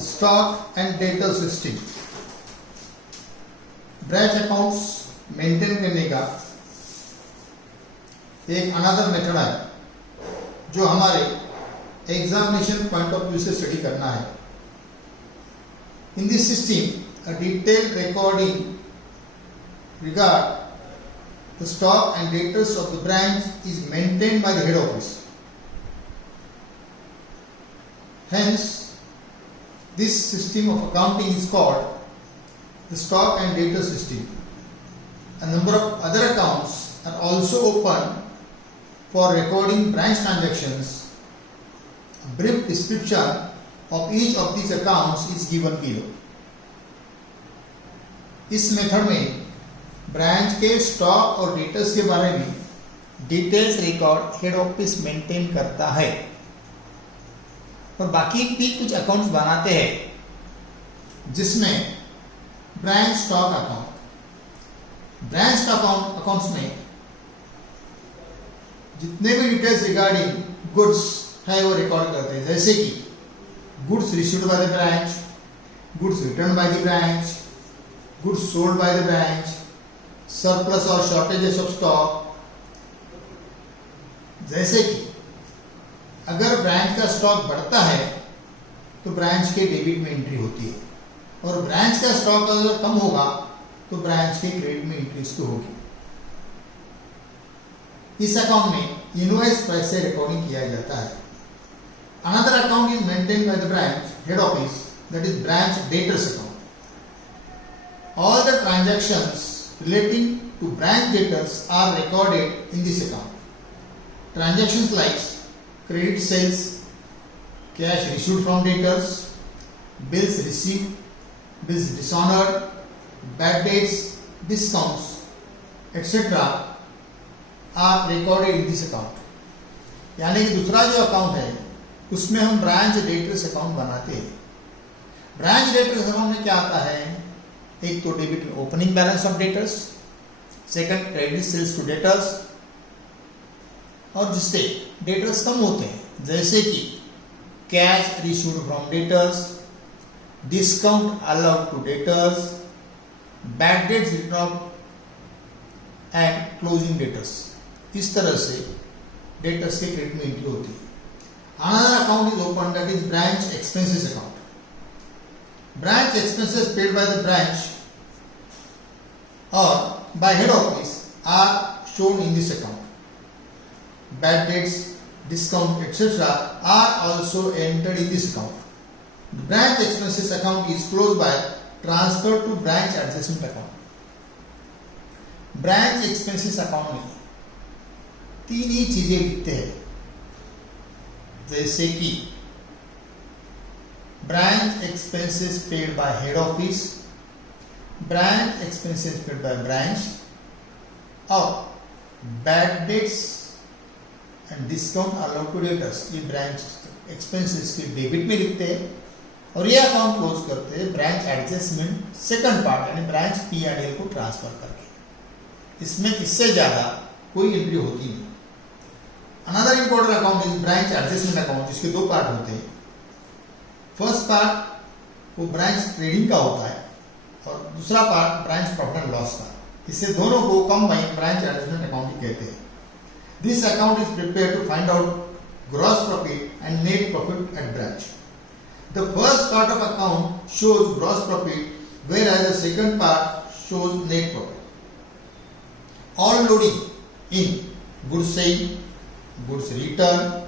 Stock and debtor system. Branch accounts maintain करने का एक अनदर मेथड है जो हमारे एग्जामिनेशन पॉइंट ऑफ व्यू से स्टडी करना है। In this system a detailed recording regard the stock and debtors of the branch is maintained by the head office. Hence, this system of accounting is called the stock and debtor system. A number of other accounts are also open for recording branch transactions. A brief description of each of these accounts is given below. इस method में branch के stock और debtors के बारे में details record head office maintain करता है और बाकी भी कुछ अकाउंट्स बनाते हैं जिसमें ब्रांच स्टॉक ब्रांच अकाउंट्स में जितने भी डिटेल्स रिगार्डिंग गुड्स है वो रिकॉर्ड करते हैं, जैसे कि goods received by the branch, goods return bye the branch, goods sold by the branch, surplus और शॉर्टेजेस ऑफ स्टॉक। जैसे कि अगर ब्रांच का स्टॉक बढ़ता है तो ब्रांच के डेबिट में एंट्री होती है और ब्रांच का स्टॉक अगर कम होगा तो ब्रांच के क्रेडिट में एंट्री उसकी होगी। इस अकाउंट में इनवॉइस प्राइस से रिकॉर्डिंग किया जाता है। Another account is maintained by the branch head office, that is branch debtors account. All the transactions relating to branch debtors are recorded in this account. Transactions like credit sales, cash received from debtors, bills received, bills dishonored, bad debts, discounts, etc. are recorded in this account. यानी कि दूसरा जो account है उसमें हम branch debtors account बनाते हैं। Branch debtors account में क्या आता है? एक तो debit opening balance of debtors, second credit sales to debtors, और जिससे डेटर्स कम होते हैं जैसे कि cash received from debtors, discount allowed to debtors, bad debts return out and closing debtors. इस तरह से डेटर्स के क्रेडिट में एंट्री होती है। Another account is open, that is branch expenses account. Branch expenses paid by the branch or by head office are shown in this account. Bad debts, discount, etc. are also entered in this account. The branch expenses account is closed by transfer to branch adjustment account. Branch expenses account में तीन ही चीजें लिखते हैं, जैसे कि branch expenses paid by head office, branch expenses paid by branch, और bad debts and discount allowed to debtors। ये branch expenses के डेबिट में लिखते हैं और ये अकाउंट क्लोज करते हैं ब्रांच एडजस्टमेंट सेकंड पार्ट यानी ब्रांच P&L को ट्रांसफर करके। इसमें इससे ज्यादा कोई एंट्री होती नहीं। Another important account is branch adjustment account, जिसके दो पार्ट होते हैं। फर्स्ट पार्ट वो ब्रांच ट्रेडिंग का होता है और दूसरा part branch profit and loss का। इससे दोनों को कंबाइन ब्रांच एडजस्टमेंट अकाउंट कहते हैं। This account is prepare to find out gross profit and net profit at branch. The first part of account shows gross profit, whereas the second part shows net profit. All loading in goods sale, goods return,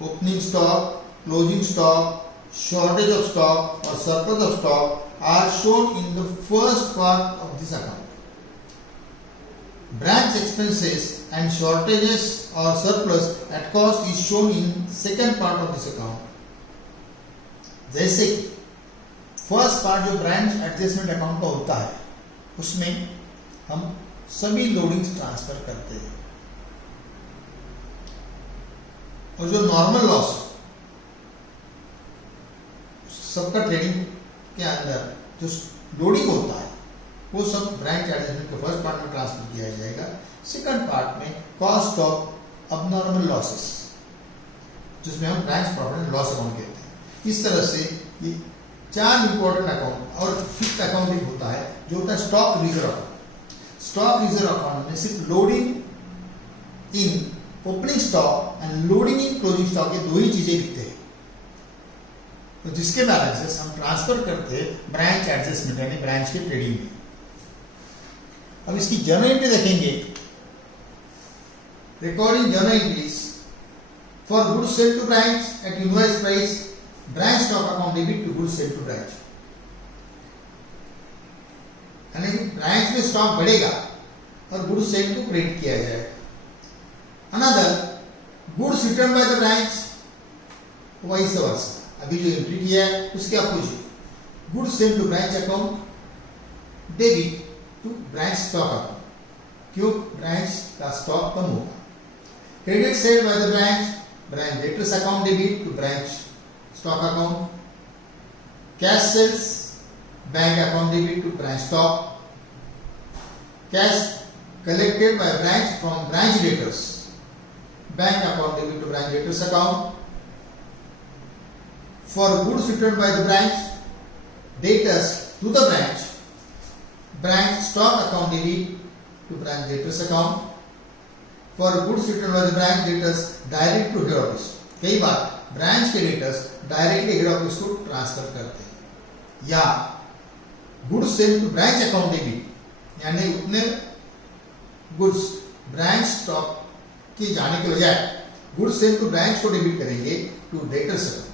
opening stock, closing stock, shortage of stock or surplus of stock are shown in the first part of this account. Branch expenses and shortages or surplus at cost is shown in second part of this account. जैसे कि first part जो branch adjustment account का होता है उसमें हम सभी loadings transfer करते हैं और जो नॉर्मल लॉस सबका ट्रेडिंग के अंदर जो लोडिंग होता है वो सब ब्रांच एडजस्टमेंट के फर्स्ट पार्ट में ट्रांसफर किया जाएगा। सेकंड पार्ट में कॉस्ट ऑफ अबनॉर्मल लॉसेस जिसमें हम branch profit and loss account कहते हैं। इस तरह से ये 4 इंपॉर्टेंट अकाउंट और फिफ्थ अकाउंट एक होता है जो होता है stock reserve account. Stock reserve account में सिर्फ loading in opening stock and loading in closing stock, ये 2 ही चीजें लिखते हैं। तो जिसके बैलेंसेस हम ट्रांसफर करते हैं ब्रांच एडजस्टमेंट यानी ब्रांच के ट्रेडिंग में। अब इसकी जर्नल एंट्री देखेंगे। Recording journal entries for goods sold to branch at invoice price, branch stock account debit to goods sold to branch. यानी कि ब्रांच में स्टॉक बढ़ेगा और गुड्स सेल्ड को क्रेडिट किया जाएगा। Another, goods returned by the branch, vice versa. अभी जो एंट्री किया है उसके opposite, goods sold to branch account debit to branch stock account, क्यों ब्रांच का स्टॉक कम होगा। Credit sold by the branch debtors account debit to branch stock account, cash sales bank account debit to branch stock, cash collected by branch from branch debtors, bank account debit to branch debtors account. For goods returned by the branch debtors to the branch stock account debit to branch debtors account. For goods returned by the branch debtors direct to head office. कई बार branch के debtors directly head office को transfer करते हैं, या goods sold to branch account debit यानी उतने goods branch stock के जाने के बजाय गुड्स सेल्ड टू ब्रांच को डेबिट करेंगे to debtors account.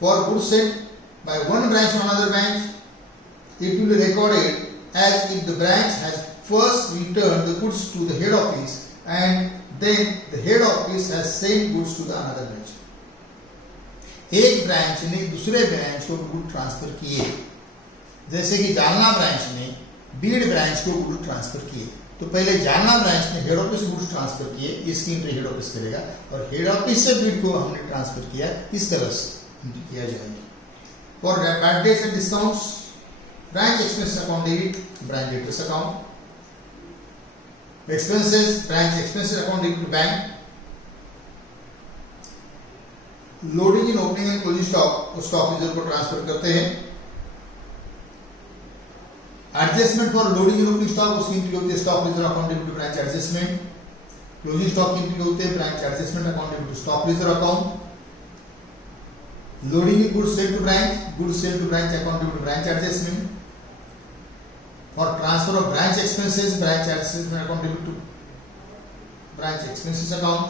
For goods sold by one branch on other branch it will be recorded as if the branch has first return the goods to the head office and then the head office has send goods to the another branch. एक branch ने दूसरे branch को good transfer किए, जैसे कि Jalna branch ने Beed branch को good transfer किए, तो पहले जालना ब्रांच ने हेड ऑफिस गुड्स ट्रांसफर किए, इसकी एंट्री हेड ऑफिस करेगा, और हेड ऑफिस से बीड को हमने ट्रांसफर किया, इस तरह से एंट्री किया जाएगा। For bad debts and discounts branch expense account debit branch debtors account, expenses branch expenses account debit to bank, loading in opening and closing stock stock reserve को ट्रांसफर करते हैं। Adjustment for loading in opening stock उसकी entry होती है stock reserve account debit to branch adjustment. Closing stock की entry होती है branch adjustment account debit to stock reserve account. Loading in goods sold to branch account debit to branch adjustment. For transfer of branch expenses branch adjustment account debit to branch expenses account.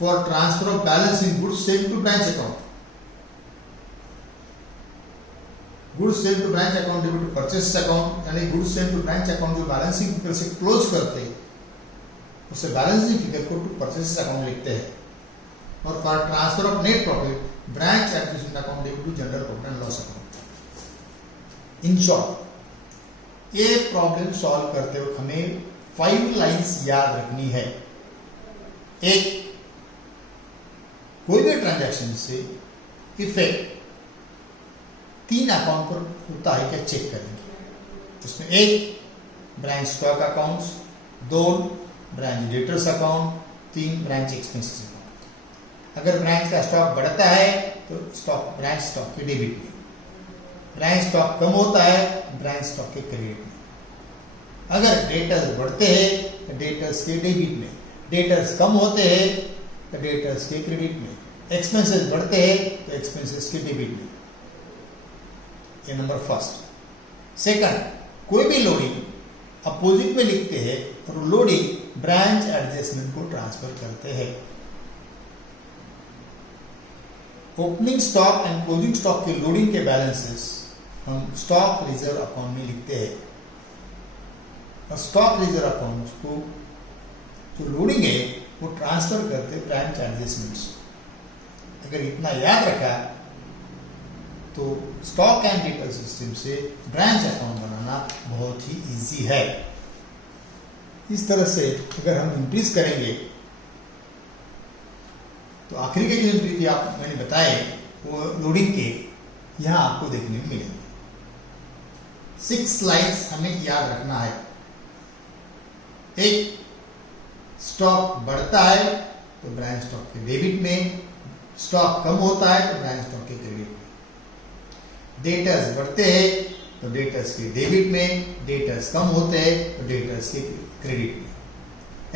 For transfer of balance in goods sold to branch account, goods sold to branch account debit to purchase account, यानी goods sold to branch account जो balancing figure से close करते हैं उसे balancing figure को to purchase account लिखते हैं। और for transfer of net profit branch adjustment account debit to general profit and loss account. In short ये प्रॉब्लम सॉल्व करते वक्त हमें 5 लाइंस याद रखनी है। एक, कोई भी ट्रांजैक्शन से इफेक्ट 3 अकाउंट पर होता है क्या चेक करेंगे। उसमें 1 branch stock accounts, 2 branch debtors account, 3 branch expenses account. अगर ब्रांच का स्टॉक बढ़ता है तो स्टॉक ब्रांच स्टॉक के डेबिट में, ब्रांच स्टॉक कम होता है ब्रांच स्टॉक के क्रेडिट में। अगर डेटर्स बढ़ते हैं तो डेटर्स के डेबिट में, डेटर्स कम होते हैं तो डेटर्स के क्रेडिट में, एक्सपेंसेस बढ़ते हैं तो एक्सपेंसेस के डेबिट में। ये नंबर फर्स्ट। सेकंड, कोई भी लोडिंग अपोजिट में लिखते हैं और लोडिंग ब्रांच एडजस्टमेंट को ट्रांसफर करते हैं। Opening stock and closing stock के लोडिंग के बैलेंसेस हम स्टॉक रिजर्व अकाउंट में लिखते हैं, और स्टॉक रिजर्व अकाउंट को जो लोडिंग है वो ट्रांसफर करते ब्रांच एडजस्टमेंट्स। अगर इतना याद रखा तो स्टॉक एंड डेटा सिस्टम से ब्रांच अकाउंट बनाना बहुत ही इजी है। इस तरह से अगर हम इंक्रीज करेंगे तो आखिरी के जो एंट्री थी आप मैंने बताए वो लोडिंग के यहां आपको देखने को मिलेंगे। 6 लाइन्स हमें याद रखना है। एक, स्टॉक बढ़ता है तो ब्रांच स्टॉक के डेबिट में, स्टॉक कम होता है तो ब्रांच स्टॉक के क्रेडिट में, डेटर्स बढ़ते हैं तो डेटर्स के डेबिट में, डेटर्स कम होते हैं तो डेटर्स के क्रेडिट में,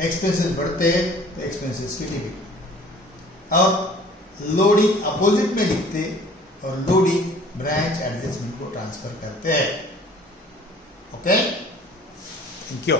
एक्सपेंसेस बढ़ते हैं तो एक्सपेंसेस के डेबिट में। और लोडिंग अपोजिट में लिखते और लोडिंग ब्रांच एडजस्टमेंट को ट्रांसफर करते हैं। Okay, thank you.